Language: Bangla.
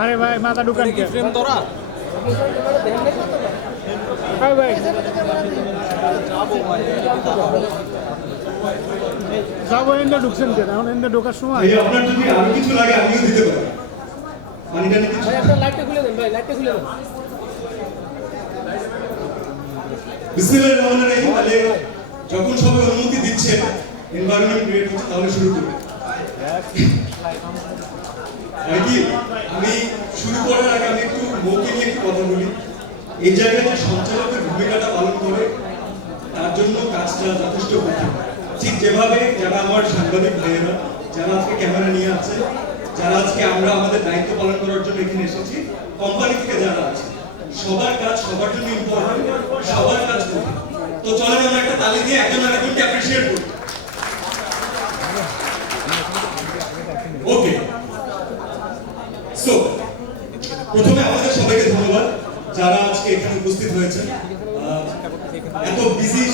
আরে ভাই মাথা ঢুকান কি ফ্রেম ধরা ভাই ভাই যাবো এন্ডে ঢুকছেন কেন এখন এন্ডে ঢোকার সময় এই আপনার যদি আরো কিছু লাগে আমিও দিতে পারি পানিটা নিতে ভাই একটা লাইটটা খুলে দেন ভাই লাইটটা খুলে দেন বিসমিল্লাহির রহমানির রহিম তাহলে যখন সবাই অনুমতি দিচ্ছে এনভায়রনমেন্ট ক্রিয়েট হচ্ছে তাহলে শুরু করি নাকি আমি শুরু করার আগে আমি একটু মৌকে নিয়ে একটু কথা বলি এই জায়গায় যে সঞ্চালকের ভূমিকাটা পালন করে তার জন্য কাজটা যথেষ্ট কঠিন ঠিক যেভাবে যারা আমার সাংবাদিক ভাইয়েরা যারা আজকে ক্যামেরা নিয়ে আছে যারা আজকে আমরা আমাদের দায়িত্ব পালন করার জন্য এখানে এসেছি কোম্পানি থেকে যারা আছে সবার কাজ সবার জন্য ইম্পর্টেন্ট সবার কাজ কঠিন তো চলেন আমরা একটা তালি দিয়ে একজন আরেকজনকে অ্যাপ্রিশিয়েট করি ওকে সো প্রথমে আমাদের সবাইকে ধন্যবাদ যারা আজকে এখানে উপস্থিত হয়েছেন এত বিজি